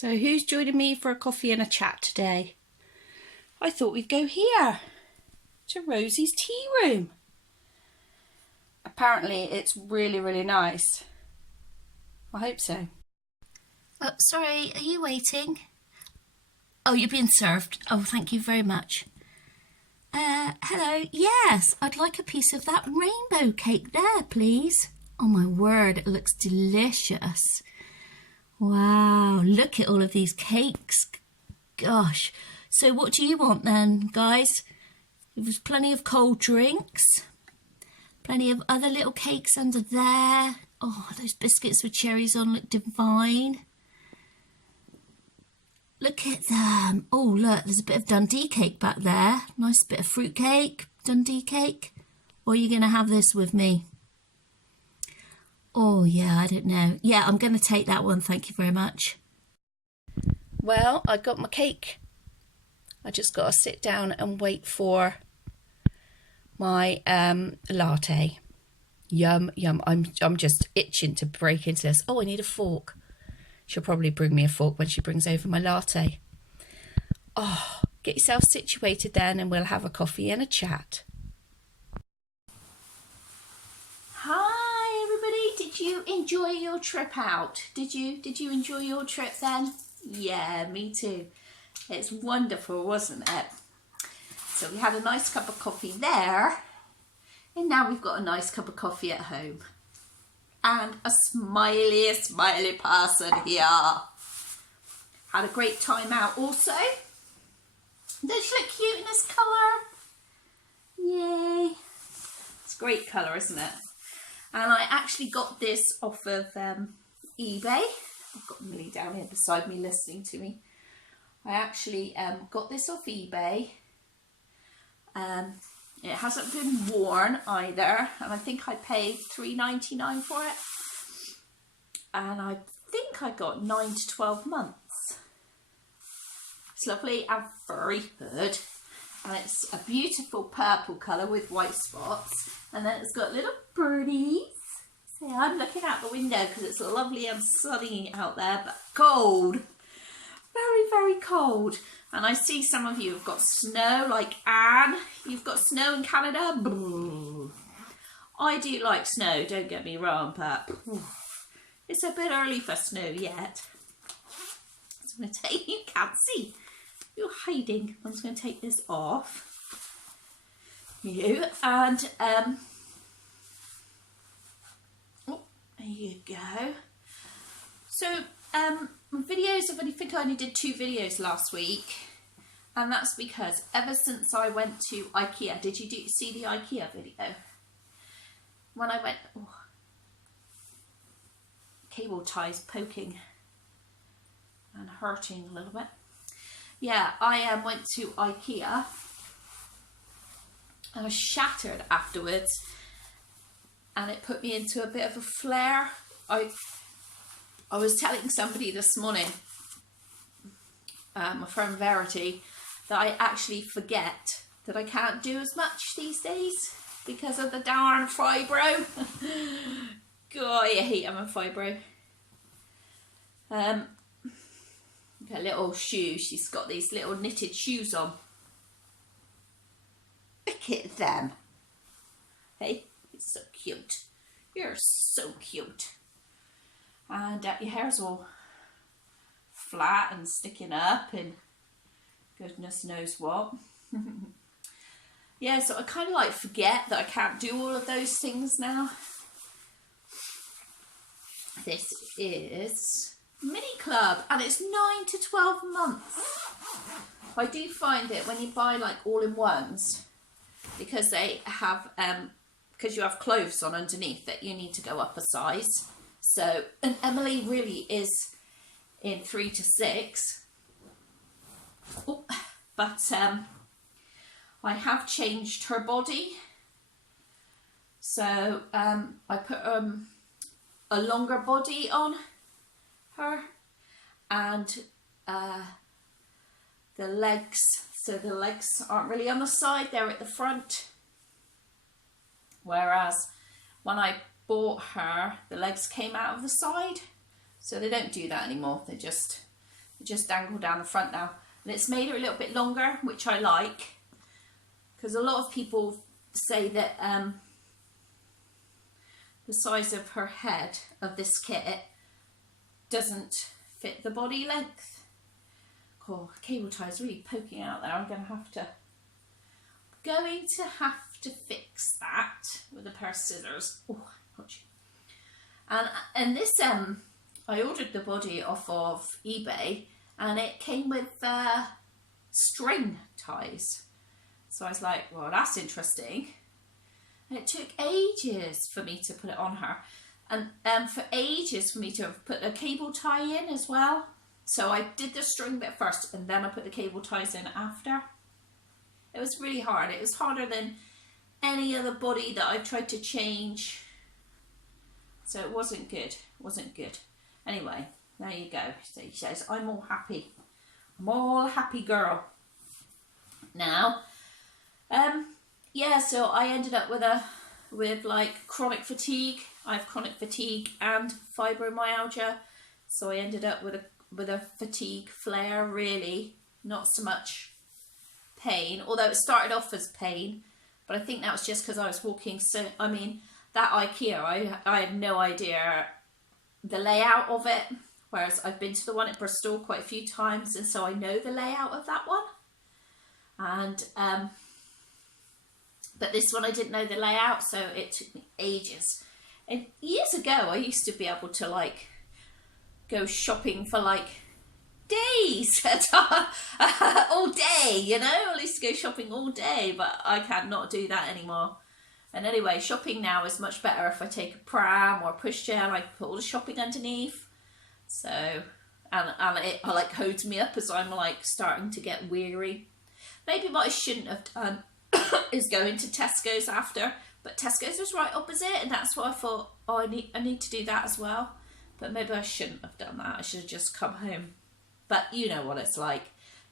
So who's joining me for a coffee and a chat today? I thought we'd go here to Rosie's tea room. Apparently it's really, really nice. I hope so. Oh, sorry, are you waiting? Oh, you're being served. Oh, thank you very much. Hello. Yes, I'd like a piece of that rainbow cake there, please. Oh my word, it looks delicious. Wow, look at all of these cakes. Gosh. So what do you want then, guys? There's plenty of cold drinks. Plenty of other little cakes under there. Oh, those biscuits with cherries on look divine. Look at them. Oh, look, there's a bit of Dundee cake back there. Nice bit of fruit cake, Dundee cake. Or are you going to have this with me? Oh, yeah, I don't know. Yeah, I'm going to take that one. Thank you very much. Well, I got my cake. I just got to sit down and wait for my latte. Yum, yum. I'm just itching to break into this. Oh, I need a fork. She'll probably bring me a fork when she brings over my latte. Oh, get yourself situated then and we'll have a coffee and a chat. Hi everybody, did you enjoy your trip out? Did you enjoy your trip then? Yeah, me too. It's wonderful, wasn't it? So we had a nice cup of coffee there and now we've got a nice cup of coffee at home. And a smiley person here. Had a great time out also. Don't she look cute in this colour? Yay. It's a great colour, isn't it? And I actually got this off of eBay. I've got Millie down here beside me listening to me. I actually got this off eBay. It hasn't been worn either, and I think I paid $3.99 for it. And I think I got 9 to 12 months. It's lovely and very good. And it's a beautiful purple colour with white spots. And then it's got little birdies. So I'm looking out the window because it's lovely and sunny out there, but cold. Very, very cold. And I see some of you have got snow, like Anne. You've got snow in Canada. I do like snow, don't get me wrong, but it's a bit early for snow yet. So I'm going to take, you can't see. You're hiding. I'm just going to take this off. You and oh, there you go. So videos, I think I only did 2 videos last week, and that's because ever since I went to IKEA, did you see the IKEA video? When I went, oh, cable ties poking and hurting a little bit. Yeah, I went to IKEA. I was shattered afterwards, and it put me into a bit of a flare. I was telling somebody this morning, my friend Verity, that I actually forget that I can't do as much these days because of the darn fibro. God, I hate having fibro. Her little shoes, she's got these little knitted shoes on. Look at them. Hey, it's so cute. You're so cute. And your hair's all flat and sticking up and goodness knows what. Yeah, so I kind of like forget that I can't do all of those things now. This is Mini Club and it's 9 to 12 months. I do find it when you buy like all-in-ones, because they have because you have clothes on underneath, that you need to go up a size. So, and Emily really is in 3 to 6. Oh, but I have changed her body. So I put a longer body on her, and the legs, so the legs aren't really on the side, they're at the front. Whereas when I bought her, the legs came out of the side. So they don't do that anymore. It just dangled down the front now. And it's made her a little bit longer, which I like. Because a lot of people say that the size of her head of this kit doesn't fit the body length. Cool, cable tie is really poking out there. I'm going to have to fix that with a pair of scissors. Oh, got you. And this I ordered the body off of eBay, and it came with string ties. So I was like, well, that's interesting. And it took ages for me to put it on her. And for ages for me to have put a cable tie in as well. So I did the string bit first, and then I put the cable ties in after. It was really hard. It was harder than any other body that I've tried to change. So it wasn't good. It wasn't good. Anyway, there you go. So he says, I'm all happy. I'm all a happy girl. Now, yeah, so I ended up with like chronic fatigue. I have chronic fatigue and fibromyalgia. So I ended up with a fatigue flare, really. Not so much pain, although it started off as pain, but I think that was just because I was walking so, I mean, that IKEA, I had no idea the layout of it, whereas I've been to the one at Bristol quite a few times, and so I know the layout of that one. And but this one I didn't know the layout, so it took me ages. And years ago I used to be able to like go shopping for like days all day, you know. I used to go shopping all day, but I cannot do that anymore. And anyway, shopping now is much better if I take a pram or a pushchair. I put all the shopping underneath. So, and it like holds me up as I'm like starting to get weary. Maybe what I shouldn't have done is go into Tesco's after, but Tesco's was right opposite, and that's what I thought, oh, I need to do that as well. But maybe I shouldn't have done that. I should have just come home. But you know what it's like.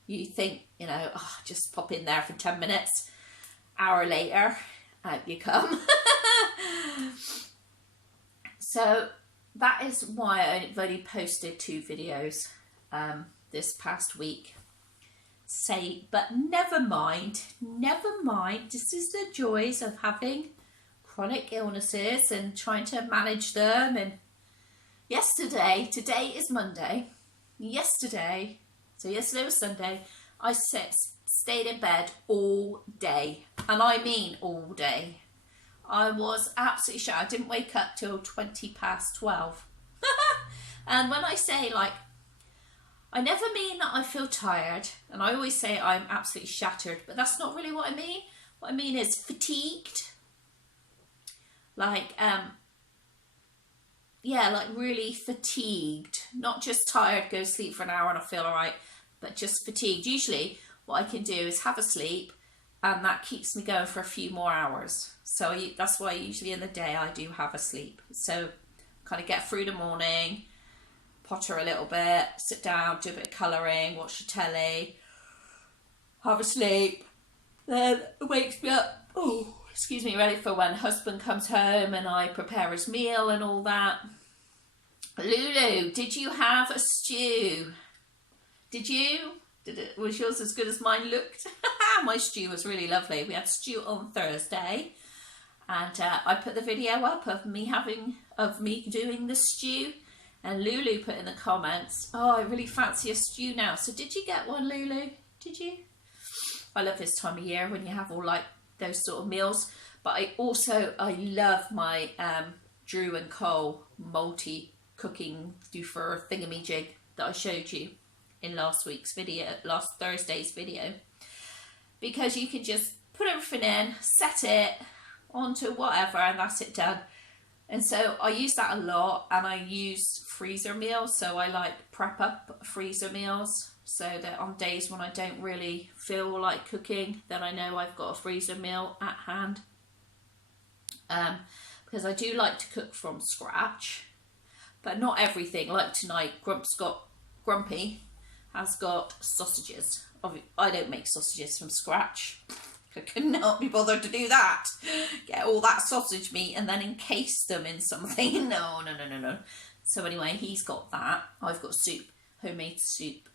You think, you know, oh, just pop in there for 10 minutes. Hour later, out you come. So that is why I've only posted 2 videos this past week. But never mind. This is the joys of having chronic illnesses and trying to manage them. And today is Monday. Yesterday was Sunday, I stayed in bed all day. And I mean all day. I was absolutely shattered. I didn't wake up till 12:20. And when I say like, I never mean that I feel tired. And I always say I'm absolutely shattered. But that's not really what I mean. What I mean is fatigued. Like, yeah, like really fatigued. Not just tired, go sleep for an hour and I feel alright, but just fatigued. Usually what I can do is have a sleep, and that keeps me going for a few more hours. So that's why usually in the day I do have a sleep. So kind of get through the morning, potter a little bit, sit down, do a bit of colouring, watch the telly, have a sleep, then it wakes me up, oh, excuse me, ready for when husband comes home and I prepare his meal and all that. Lulu, did you have a stew? Did you? Was yours as good as mine looked? My stew was really lovely. We had stew on Thursday, and I put the video up of me doing the stew, and Lulu put in the comments, oh, I really fancy a stew now. So did you get one, Lulu? Did you? I love this time of year when you have all like those sort of meals, but I love my Drew and Cole multi cooking for thingamajig that I showed you in last Thursday's video, because you can just put everything in, set it onto whatever, and that's it done. And so I use that a lot, and I use freezer meals. So I like prep up freezer meals so that on days when I don't really feel like cooking, then I know I've got a freezer meal at hand. Because I do like to cook from scratch, but not everything. Like tonight, Grumpy has got sausages. I don't make sausages from scratch. I cannot be bothered to do that. Get all that sausage meat and then encase them in something. No. So anyway, he's got that. I've got soup, homemade soup.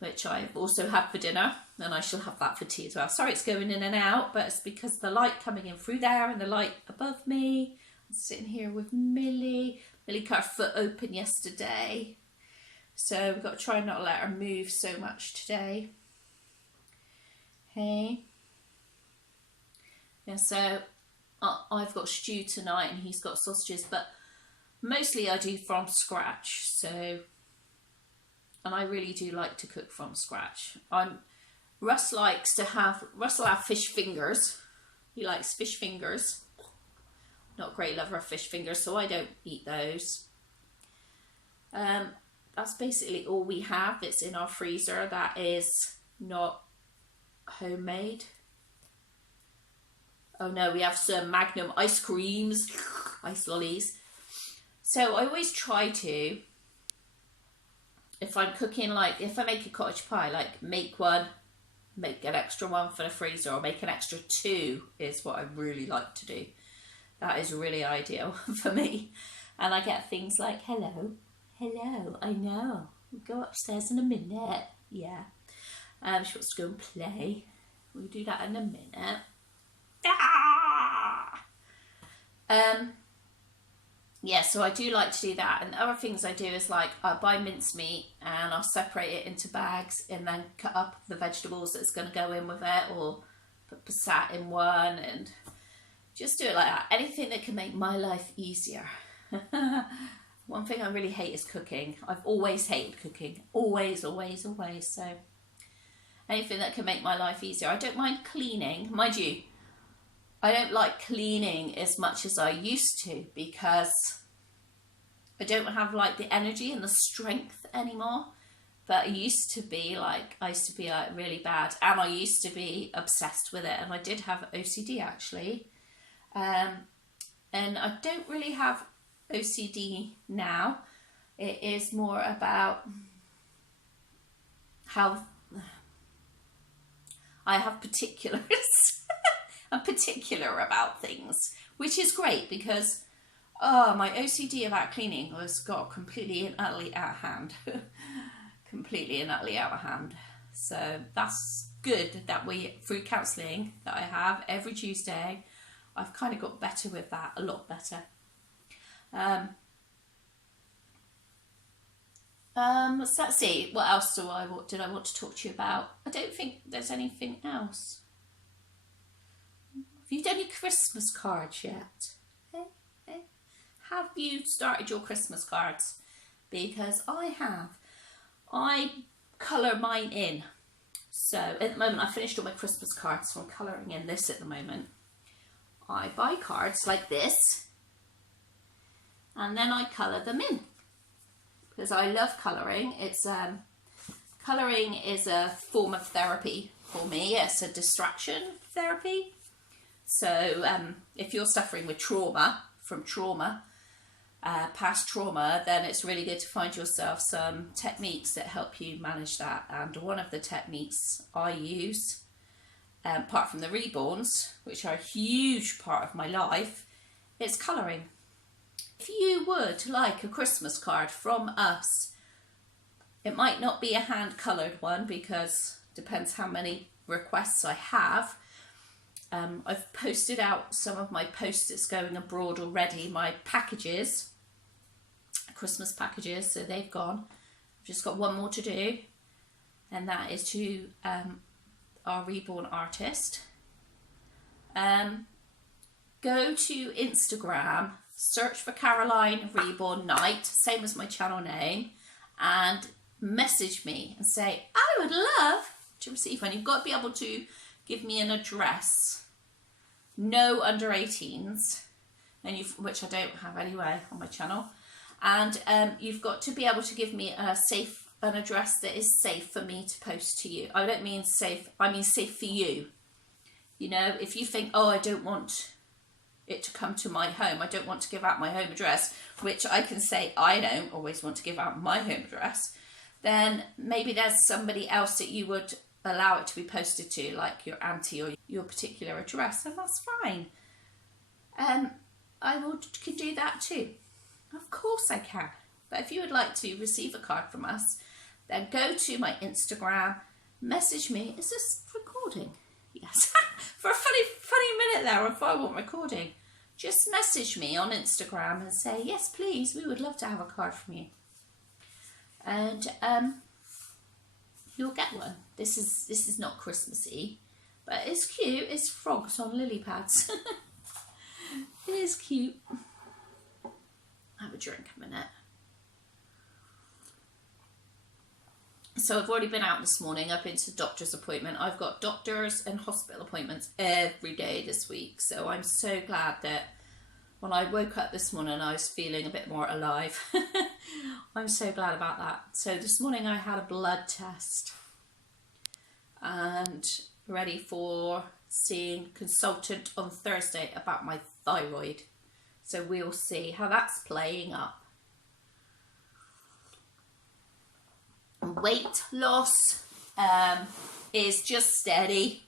which I also had for dinner, and I shall have that for tea as well. Sorry it's going in and out, but it's because the light coming in through there and the light above me. I'm sitting here with Millie. Millie cut her foot open yesterday, so we've got to try and not let her move so much today. Hey. Yeah, so I've got stew tonight and he's got sausages, but mostly I do from scratch, so... And I really do like to cook from scratch. Russ will have fish fingers. He likes fish fingers. Not a great lover of fish fingers, so I don't eat those. That's basically all we have that's in our freezer that is not homemade. Oh no, we have some Magnum ice creams, ice lollies. So I always try to, if I'm cooking, like if I make a cottage pie, like make an extra one for the freezer, or make an extra two is what I really like to do. That is really ideal for me. And I get things like, hello, I know, we'll go upstairs in a minute. Yeah. She wants to go and play. We'll do that in a minute. Yeah, so I do like to do that. And other things I do is like I buy mincemeat and I'll separate it into bags and then cut up the vegetables that's going to go in with it, or put passat in one, and just do it like that. Anything that can make my life easier. One thing I really hate is cooking. I've always hated cooking. Always. So anything that can make my life easier. I don't mind cleaning. Mind you, I don't like cleaning as much as I used to, because I don't have like the energy and the strength anymore. But I used to be like really bad, and I used to be obsessed with it, and I did have OCD actually. And I don't really have OCD now. It is more about how I have particulars. I'm particular about things, which is great because my OCD about cleaning has got completely and utterly out of hand. Completely and utterly out of hand. So that's good that through counselling that I have every Tuesday, I've kind of got better with that, a lot better. Let's see, what else did I want to talk to you about? I don't think there's anything else. Have you done your Christmas cards yet? Have you started your Christmas cards? Because I have. I colour mine in. So at the moment I finished all my Christmas cards, so I'm colouring in this at the moment. I buy cards like this and then I colour them in. Because I love colouring. It's colouring is a form of therapy for me. It's a distraction therapy. So if you're suffering with past trauma, then it's really good to find yourself some techniques that help you manage that. And one of the techniques I use, apart from the reborns, which are a huge part of my life, is colouring. If you would like a Christmas card from us, it might not be a hand coloured one because it depends how many requests I have. I've posted out some of my post-its going abroad already, my packages, Christmas packages, so they've gone. I've just got one more to do, and that is to our reborn artist. Go to Instagram, search for Caroline Reborn Night, same as my channel name, and message me and say, I would love to receive one. You've got to be able to give me an address. No under 18s, which I don't have anyway on my channel. And you've got to be able to give me an address that is safe for me to post to you. I don't mean safe, I mean safe for you. You know, if you think, oh, I don't want it to come to my home, I don't want to give out my home address, which I can say I don't always want to give out my home address, then maybe there's somebody else that you would allow it to be posted to, like your auntie or your particular address, and that's fine. I can do that too. Of course I can. But if you would like to receive a card from us, then go to my Instagram, message me. Is this recording? Yes. For a funny minute there, if I want recording, just message me on Instagram and say, yes, please, we would love to have a card from you. And you'll get one. This is not Christmassy, but it's cute. It's frogs on lily pads. It is cute. Have a drink a minute. So I've already been out this morning. I've been to doctor's appointment. I've got doctors and hospital appointments every day this week. So I'm so glad that when I woke up this morning, I was feeling a bit more alive. I'm so glad about that. So this morning I had a blood test and ready for seeing a consultant on Thursday about my thyroid. So we'll see how that's playing up. Weight loss is just steady.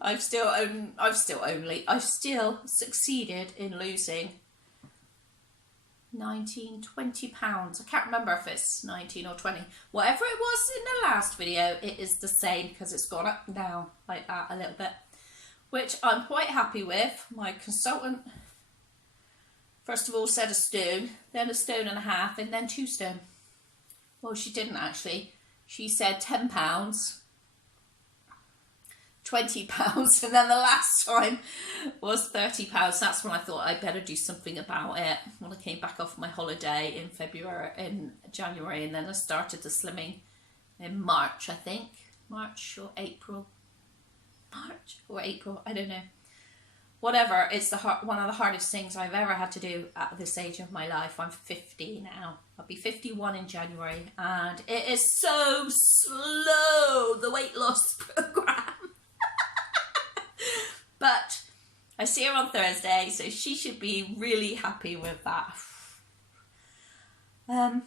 I've still succeeded in losing 20 pounds. I can't remember if it's 19 or 20. Whatever it was in the last video, it is the same because it's gone up and down like that a little bit, which I'm quite happy with. My consultant first of all said a stone, then a stone and a half, and then 2 stone. Well, she didn't actually. She said 10 pounds, 20 pounds, and then the last time was 30 pounds. That's when I thought I'd better do something about it. When I came back off my holiday in January, and then I started the slimming in March, I think. March or April, I don't know. Whatever, it's one of the hardest things I've ever had to do at this age of my life. I'm 50 now. I'll be 51 in January, and it is so slow, the weight loss program. But I see her on Thursday, so she should be really happy with that. I'm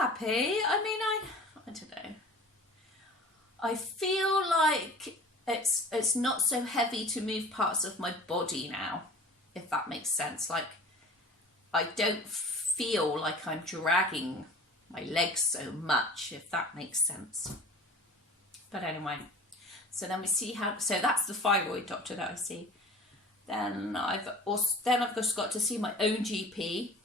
happy. I mean, I don't know. I feel like it's not so heavy to move parts of my body now, if that makes sense. Like, I don't feel like I'm dragging my legs so much, if that makes sense. But anyway, so then we see how. So that's the thyroid doctor that I see. Then I've just got to see my own GP,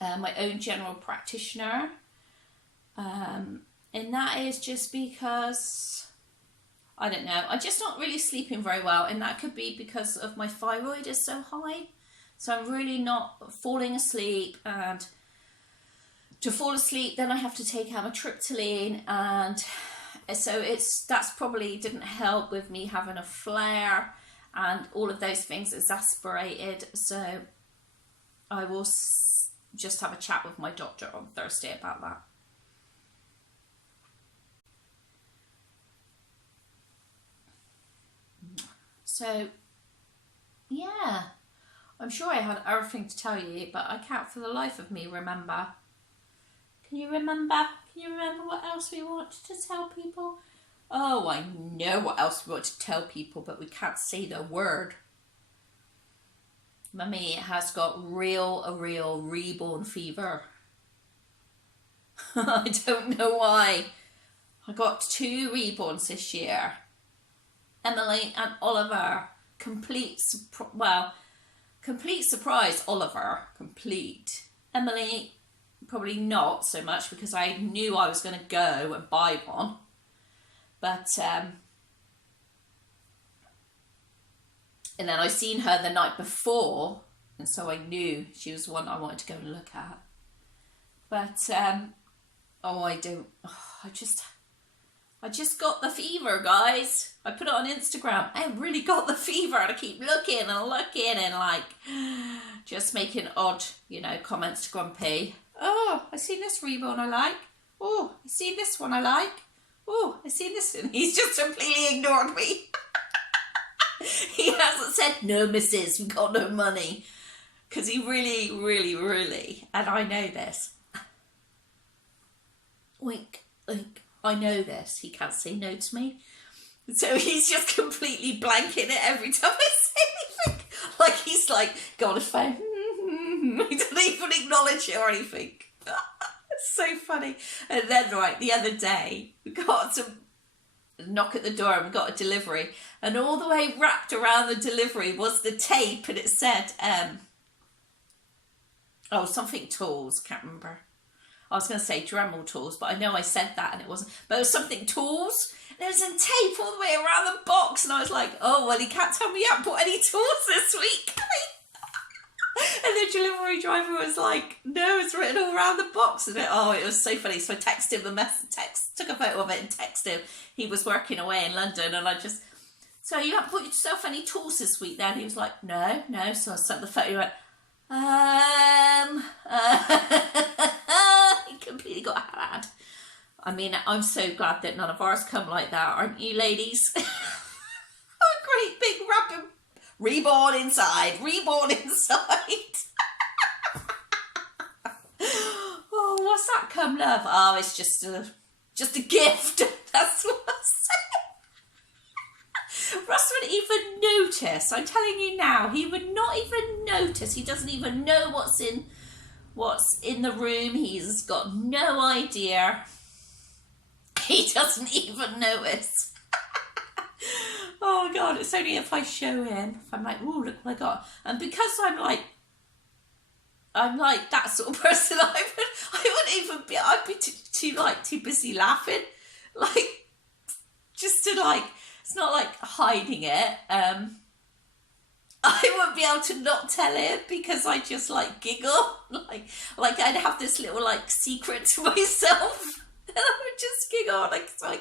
my own general practitioner, and that is just because, I don't know, I'm just not really sleeping very well, and that could be because of my thyroid is so high. So I'm really not falling asleep, and to fall asleep then I have to take amitriptyline, and so that's probably didn't help with me having a flare, and all of those things exasperated. So I will just have a chat with my doctor on Thursday about that. So, yeah, I'm sure I had everything to tell you, but I can't for the life of me remember. Can you remember? Can you remember what else we wanted to tell people? Oh, I know what else we want to tell people, but we can't say the word. Mummy has got a real reborn fever. I don't know why. I got 2 reborns this year. Emily and Oliver. Complete surprise, Oliver. Complete. Emily, probably not so much because I knew I was going to go and buy one. But, and then I seen her the night before, and so I knew she was one I wanted to go and look at. But, I just got the fever, guys. I put it on Instagram. I really got the fever, and I keep looking and like just making odd, comments to Grumpy. Oh, I seen this reborn I like. Oh, I seen this one I like. Oh, I seen this one. He's just completely ignored me. He hasn't said, no, missus, we got no money. Because he really, and I know this. Wink, wink. I know this. He can't say no to me. So he's just completely blanking it every time I say anything. Like he's like, go on his phone. He doesn't even acknowledge it or anything. So funny. And then, right, the other day, we got to knock at the door and we got a delivery. And all the way wrapped around the delivery was the tape, and it said, something tools, can't remember. I was going to say Dremel tools, but I know I said that and it wasn't. But it was something tools. And there was a tape all the way around the box. And I was like, oh, well, he can't tell me I haven't bought any tools this week. And the delivery driver was like, no, it's written all around the box. And it was so funny. So I texted him took a photo of it and texted him. He was working away in London. And so you haven't bought yourself any tools this week then? He was like, no. So I sent the photo. He went, he completely got had. I mean, I'm so glad that none of ours come like that, aren't you, ladies? A great big rapid reborn inside. Oh, what's that come, love? Oh, it's just a gift. That's what I'm saying. Russ wouldn't even notice. I'm telling you now, he would not even notice. He doesn't even know what's in the room. He's got no idea. He doesn't even notice. Oh God, it's only if I show him, if I'm like, oh, look what I got. And because I'm like that sort of person, I wouldn't even be, I'd be too busy laughing. Like, just to like, it's not like hiding it. I wouldn't be able to not tell him because I just like giggle. Like I'd have this little like secret to myself. And I would just giggle, like, so I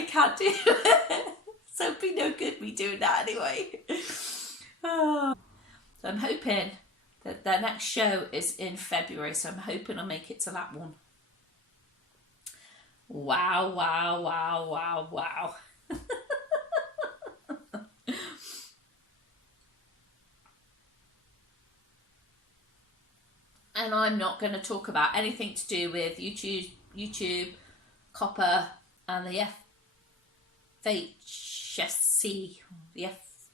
can't do it. So it'd be no good me doing that anyway. Oh. So I'm hoping that the next show is in February, so I'm hoping I'll make it to that one. Wow. And I'm not going to talk about anything to do with YouTube, copper, and the FHSC, the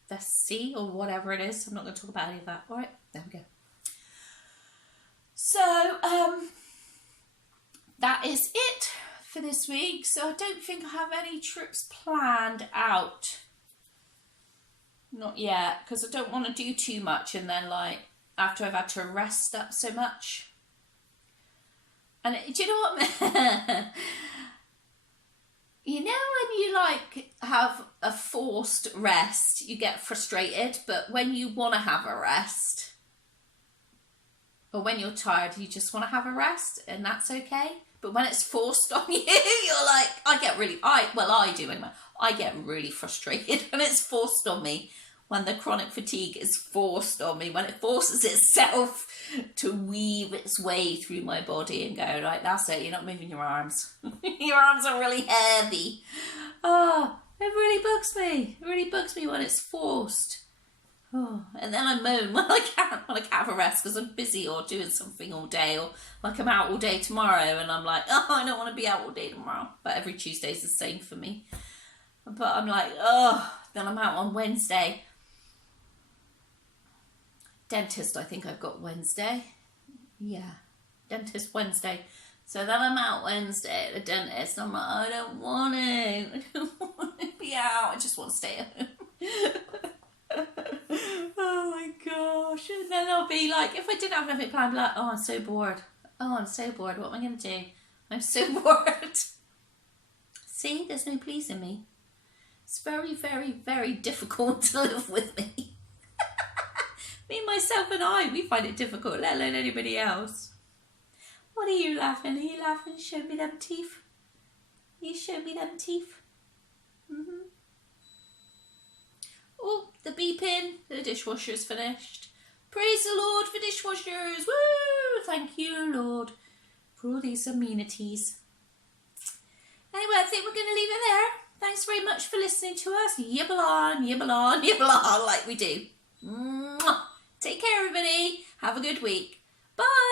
FSC, or whatever it is. I'm not going to talk about any of that. All right, there we go. So, that is it for this week. So I don't think I have any trips planned out. Not yet, because I don't want to do too much and then like, after I've had to rest up so much. And do you know what? You know when you like have a forced rest, you get frustrated, but when you want to have a rest, or when you're tired, you just want to have a rest, and that's okay. But when it's forced on you, you're like, I do anyway. I get really frustrated when it's forced on me. When the chronic fatigue is forced on me, when it forces itself to weave its way through my body and go, right, that's it, you're not moving your arms. Your arms are really heavy. Oh, it really bugs me. It really bugs me when it's forced. Oh, and then I moan when I can't have a rest because I'm busy or doing something all day, or like I'm out all day tomorrow and I'm like, oh, I don't want to be out all day tomorrow. But every Tuesday's the same for me. But I'm like, oh, then I'm out on Wednesday. Dentist, I think I've got Wednesday. Yeah, dentist Wednesday. So then I'm out Wednesday at the dentist. I'm like, I don't want to be out. I just want to stay at home. Oh my gosh. And then I'll be like, if I didn't have anything planned, like, oh, I'm so bored. What am I going to do? I'm so bored. See, there's no pleasing me. It's very, very, very difficult to live with me. Me, myself and I, we find it difficult, let alone anybody else. What are you laughing? Are you laughing? Show me them teeth. You show me them teeth. Mm-hmm. Oh, the beeping. The dishwasher's finished. Praise the Lord for dishwashers. Woo! Thank you, Lord, for all these amenities. Anyway, I think we're going to leave it there. Thanks very much for listening to us. Yibble on, like we do. Mwah. Take care, everybody. Have a good week. Bye.